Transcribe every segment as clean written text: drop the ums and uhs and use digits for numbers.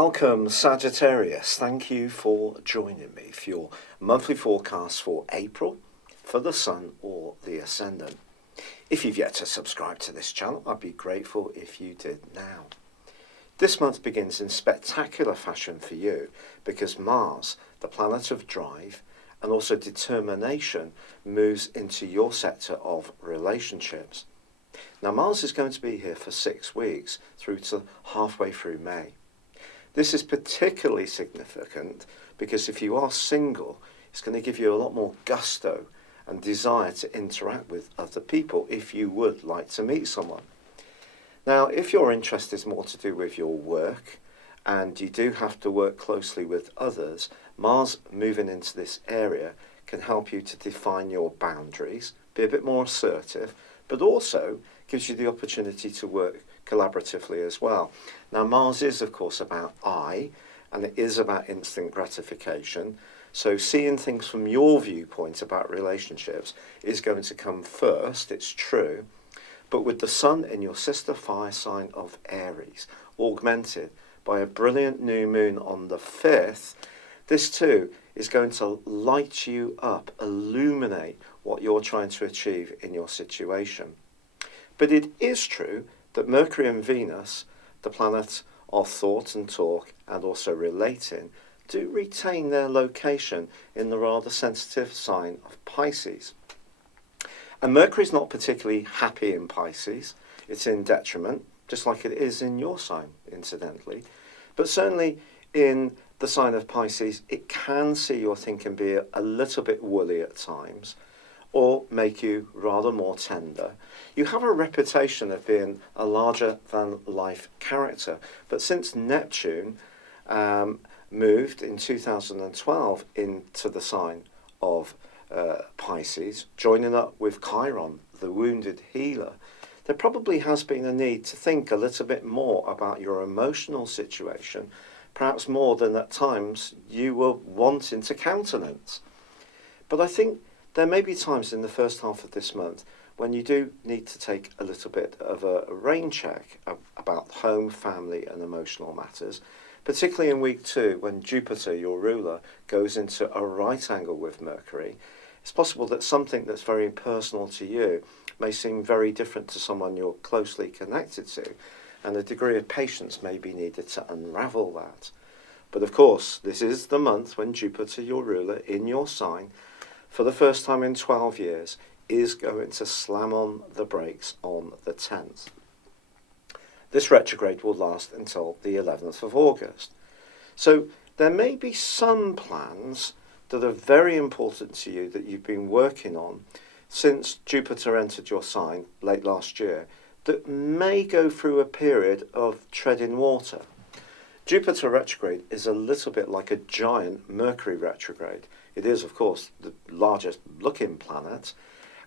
Welcome, Sagittarius. Thank you for joining me for your monthly forecast for April for the Sun or the Ascendant. If you've yet to subscribe to this channel, I'd be grateful if you did now. This month begins in spectacular fashion for you because Mars, the planet of drive and also determination, moves into your sector of relationships. Now, Mars is going to be here for 6 weeks through to halfway through May. This is particularly significant because if you are single, it's going to give you a lot more gusto and desire to interact with other people if you would like to meet someone. Now, if your interest is more to do with your work and you do have to work closely with others, Mars moving into this area can help you to define your boundaries, be a bit more assertive, but also gives you the opportunity to work collaboratively as well. Now, Mars is, of course, about I, and it is about instant gratification. So seeing things from your viewpoint about relationships is going to come first, it's true. But with the Sun in your sister fire sign of Aries, augmented by a brilliant new moon on the 5th, this too is going to light you up, illuminate what you're trying to achieve in your situation. But it is true that Mercury and Venus, the planets of thought and talk and also relating, do retain their location in the rather sensitive sign of Pisces. And Mercury is not particularly happy in Pisces. It's in detriment, just like it is in your sign, incidentally. But certainly in the sign of Pisces, it can see your thinking be a little bit woolly at times, or make you rather more tender. You have a reputation of being a larger-than-life character, but since Neptune moved in 2012 into the sign of Pisces, joining up with Chiron, the wounded healer, there probably has been a need to think a little bit more about your emotional situation, perhaps more than at times you were wanting to countenance. But I think there may be times in the first half of this month when you do need to take a little bit of a rain check about home, family and emotional matters, particularly in week 2 when Jupiter, your ruler, goes into a right angle with Mercury. It's possible that something that's very personal to you may seem very different to someone you're closely connected to, and a degree of patience may be needed to unravel that. But of course, this is the month when Jupiter, your ruler, in your sign, for the first time in 12 years, is going to slam on the brakes on the 10th. This retrograde will last until the 11th of August. So there may be some plans that are very important to you that you've been working on since Jupiter entered your sign late last year that may go through a period of treading water. Jupiter retrograde is a little bit like a giant Mercury retrograde. It is, of course, the largest looking planet.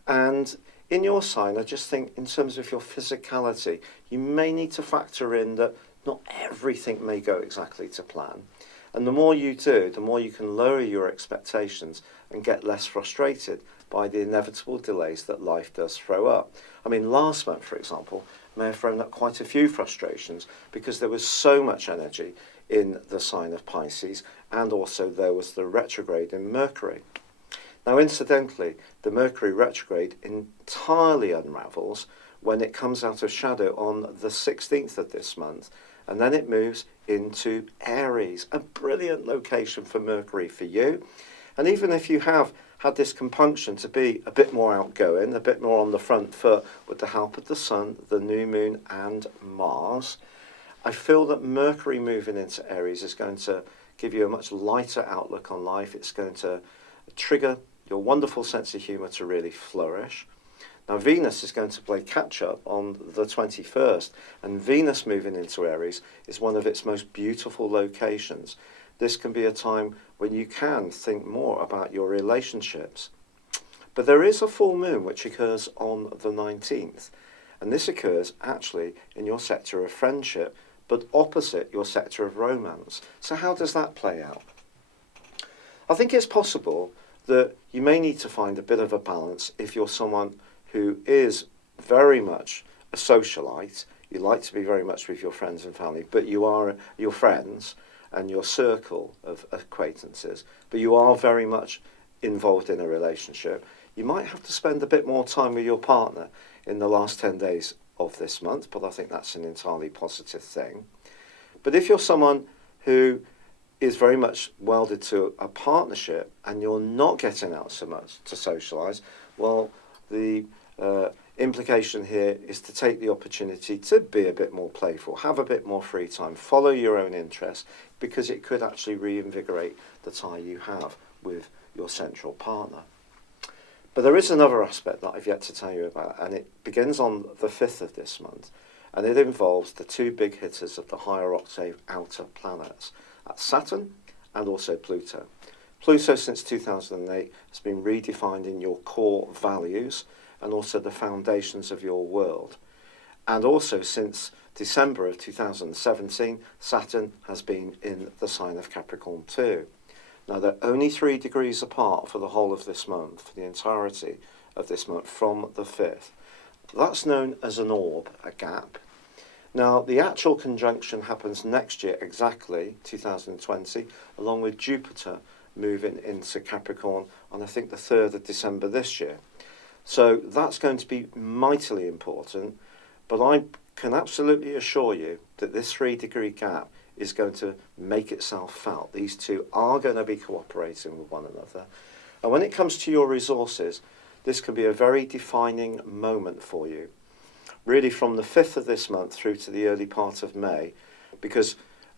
And in your sign, I just think in terms of your physicality, you may need to factor in that not everything may go exactly to plan. And the more you do, the more you can lower your expectations and get less frustrated by the inevitable delays that life does throw up. I mean, last month, for example, may have thrown up quite a few frustrations because there was so much energy in the sign of Pisces, and also there was the retrograde in Mercury. Now, incidentally, the Mercury retrograde entirely unravels when it comes out of shadow on the 16th of this month, and then it moves into Aries, a brilliant location for Mercury for you. And even if you have had this compunction to be a bit more outgoing, a bit more on the front foot with the help of the Sun, the new moon and Mars, I feel that Mercury moving into Aries is going to give you a much lighter outlook on life. It's going to trigger your wonderful sense of humour to really flourish. Now, Venus is going to play catch-up on the 21st, and Venus moving into Aries is one of its most beautiful locations. This can be a time when you can think more about your relationships. But there is a full moon which occurs on the 19th, and this occurs actually in your sector of friendship, but opposite your sector of romance. So how does that play out? I think it's possible that you may need to find a bit of a balance if you're someone who is very much a socialite, You like to be very much with your friends and family, but you are your friends and your circle of acquaintances, but you are very much involved in a relationship. You might have to spend a bit more time with your partner in the last 10 days of this month, but I think that's an entirely positive thing. But if you're someone who is very much welded to a partnership and you're not getting out so much to socialise, well, the implication here is to take the opportunity to be a bit more playful, have a bit more free time, follow your own interests, because it could actually reinvigorate the tie you have with your central partner. But there is another aspect that I've yet to tell you about, and it begins on the 5th of this month, and it involves the two big hitters of the higher octave outer planets. That's Saturn and also Pluto. Pluto, since 2008, has been redefining your core values and also the foundations of your world. And also since December of 2017, Saturn has been in the sign of Capricorn too. Now, they're only 3 degrees apart for the whole of this month, for the entirety of this month, from the 5th. That's known as an orb, a gap. Now, the actual conjunction happens next year, exactly, 2020, along with Jupiter moving into Capricorn on, I think, the 3rd of December this year. So that's going to be mightily important, but I can absolutely assure you that this 3-degree gap is going to make itself felt. These two are going to be cooperating with one another. And when it comes to your resources, this can be a very defining moment for you. Really from the 5th of this month through to the early part of May, because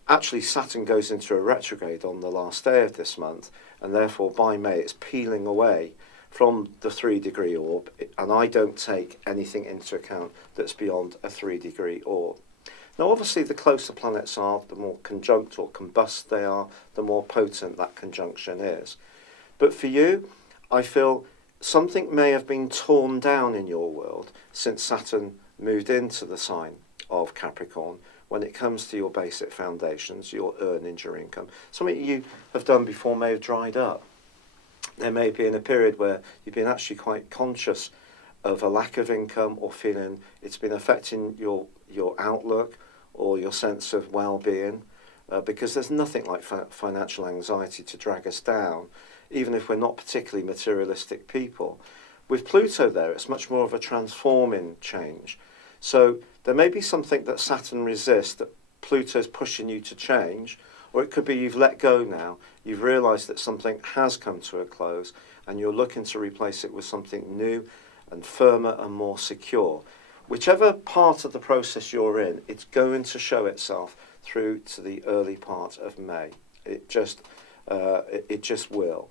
actually Saturn goes into a retrograde on the last day of this month, and therefore by May it's peeling away from the 3-degree orb, and I don't take anything into account that's beyond a 3-degree orb. Now, obviously, the closer planets are, the more conjunct or combust they are, the more potent that conjunction is. But for you, I feel something may have been torn down in your world since Saturn moved into the sign of Capricorn when it comes to your basic foundations, your earnings, your income. Something you have done before may have dried up. There may be in a period where you've been actually quite conscious of a lack of income or feeling it's been affecting your outlook or your sense of well-being, because there's nothing like financial anxiety to drag us down, even if we're not particularly materialistic people. With Pluto there, it's much more of a transforming change. So there may be something that Saturn resists that Pluto's pushing you to change, or it could be you've let go now, you've realised that something has come to a close, and you're looking to replace it with something new and firmer and more secure. Whichever part of the process you're in, it's going to show itself through to the early part of May. It just will.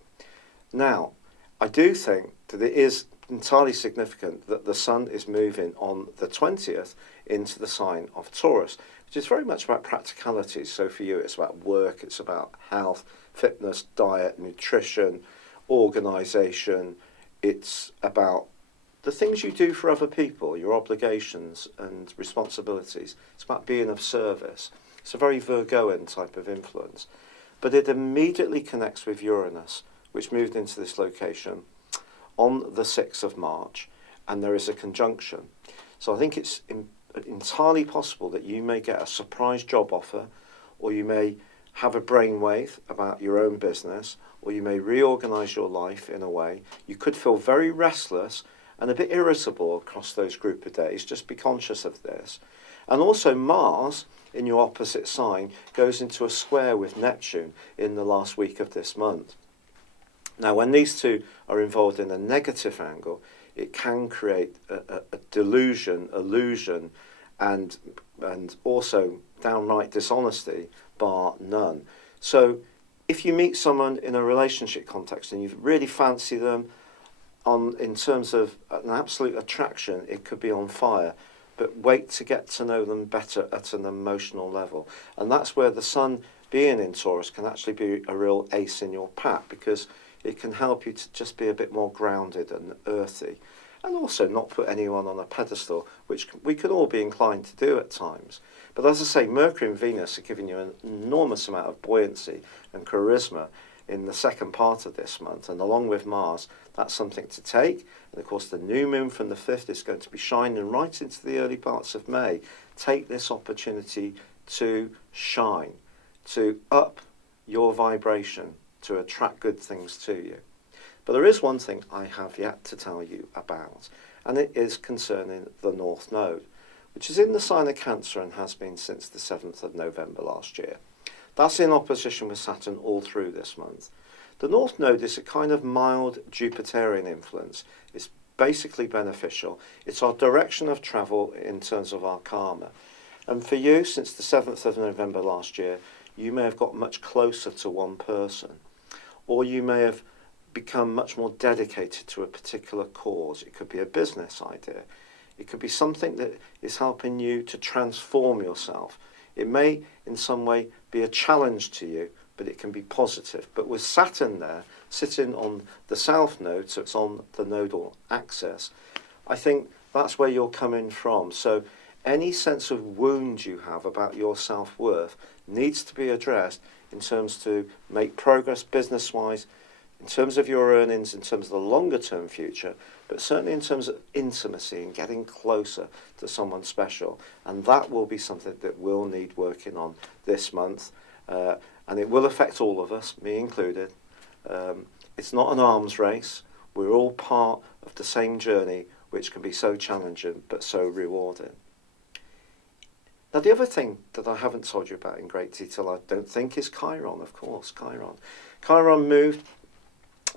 Now, I do think that it is entirely significant that the Sun is moving on the 20th into the sign of Taurus, which is very much about practicalities. So for you, it's about work, it's about health, fitness, diet, nutrition, organisation. It's about the things you do for other people, your obligations and responsibilities. It's about being of service. It's a very Virgoan type of influence. But it immediately connects with Uranus, which moved into this location on the 6th of March, and there is a conjunction. So I think it's entirely possible that you may get a surprise job offer, or you may have a brainwave about your own business, or you may reorganise your life in a way. You could feel very restless and a bit irritable across those group of days. Just be conscious of this. And also Mars, in your opposite sign, goes into a square with Neptune in the last week of this month. Now, when these two are involved in a negative angle, it can create a delusion, illusion, and also downright dishonesty, bar none. So if you meet someone in a relationship context and you really fancy them, in terms of an absolute attraction, it could be on fire, but wait to get to know them better at an emotional level. And that's where the Sun being in Taurus can actually be a real ace in your pack, because it can help you to just be a bit more grounded and earthy, and also not put anyone on a pedestal, which we could all be inclined to do at times. But as I say, Mercury and Venus are giving you an enormous amount of buoyancy and charisma in the second part of this month, and along with Mars, That's something to take. And of course, the new moon from the 5th is going to be shining right into the early parts of May. Take this opportunity to shine, to up your vibration, to attract good things to you. But there is one thing I have yet to tell you about, and it is concerning the North Node, which is in the sign of Cancer and has been since the 7th of November last year. That's in opposition with Saturn all through this month. The North Node is a kind of mild Jupiterian influence. It's basically beneficial. It's our direction of travel in terms of our karma. And for you, since the 7th of November last year, you may have got much closer to one person, or you may have become much more dedicated to a particular cause. It could be a business idea. It could be something that is helping you to transform yourself. It may in some way be a challenge to you, but it can be positive. But with Saturn there, sitting on the South Node, so it's on the nodal axis, I think that's where you're coming from. So any sense of wound you have about your self-worth needs to be addressed in terms to make progress business-wise, in terms of your earnings, in terms of the longer-term future, but certainly in terms of intimacy and getting closer to someone special. And that will be something that we'll need working on this month. And it will affect all of us, me included. It's not an arms race. We're all part of the same journey, which can be so challenging but so rewarding. Now, the other thing that I haven't told you about in great detail, I don't think, is Chiron, of course, Chiron. Chiron moved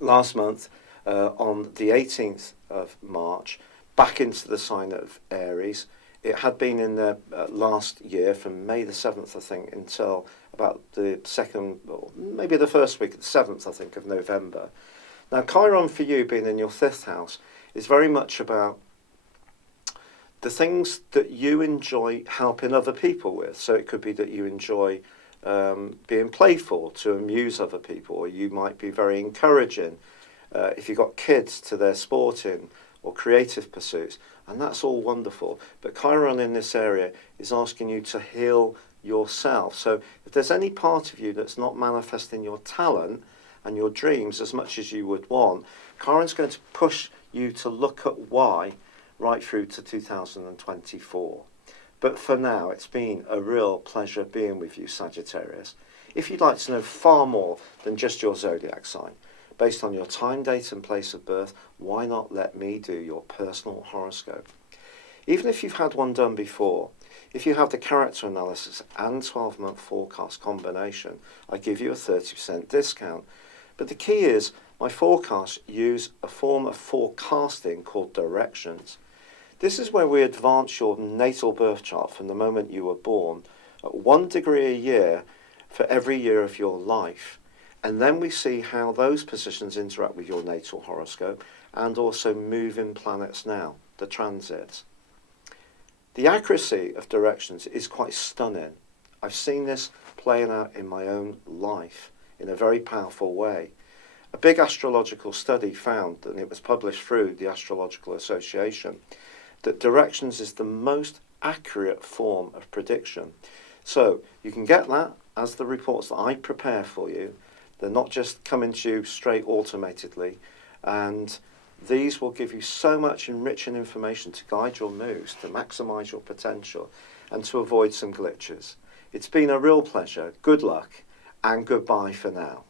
last month on the 18th of March back into the sign of Aries. It had been in there last year from May the 7th, I think, until about the 2nd, or maybe the first week, the 7th, I think, of November. Now, Chiron for you being in your 5th house is very much about the things that you enjoy helping other people with. So it could be that you enjoy being playful to amuse other people, or you might be very encouraging if you've got kids to their sporting or creative pursuits, and that's all wonderful. But Chiron in this area is asking you to heal yourself. So if there's any part of you that's not manifesting your talent and your dreams as much as you would want, Chiron's going to push you to look at why right through to 2024. But for now, it's been a real pleasure being with you, Sagittarius. If you'd like to know far more than just your zodiac sign, based on your time, date and place of birth, why not let me do your personal horoscope? Even if you've had one done before, if you have the character analysis and 12-month forecast combination, I give you a 30% discount. But the key is, my forecasts use a form of forecasting called directions. This is where we advance your natal birth chart from the moment you were born at 1 degree a year for every year of your life. And then we see how those positions interact with your natal horoscope and also moving planets now, the transits. The accuracy of directions is quite stunning. I've seen this playing out in my own life in a very powerful way. A big astrological study found, and it was published through the Astrological Association, that directions is the most accurate form of prediction. So you can get that as the reports that I prepare for you. They're not just coming to you straight automatedly, and these will give you so much enriching information to guide your moves, to maximise your potential, and to avoid some glitches. It's been a real pleasure. Good luck, and goodbye for now.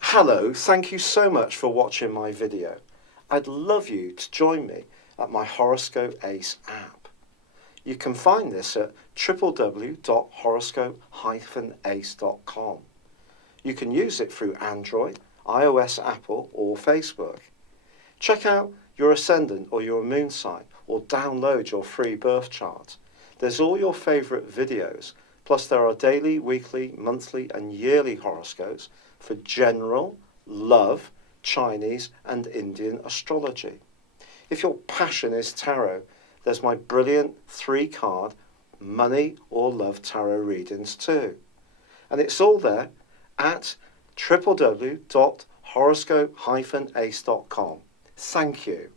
Hello, thank you so much for watching my video. I'd love you to join me at my Horoscope Ace app. You can find this at www.horoscope-ace.com. You can use it through Android, iOS, Apple or Facebook. Check out your ascendant or your moon sign, or download your free birth chart. There's all your favourite videos, plus there are daily, weekly, monthly and yearly horoscopes for general, love, Chinese and Indian astrology. If your passion is tarot, there's my brilliant 3-card money or love tarot readings too. And it's all there at www.horoscope-ace.com. Thank you.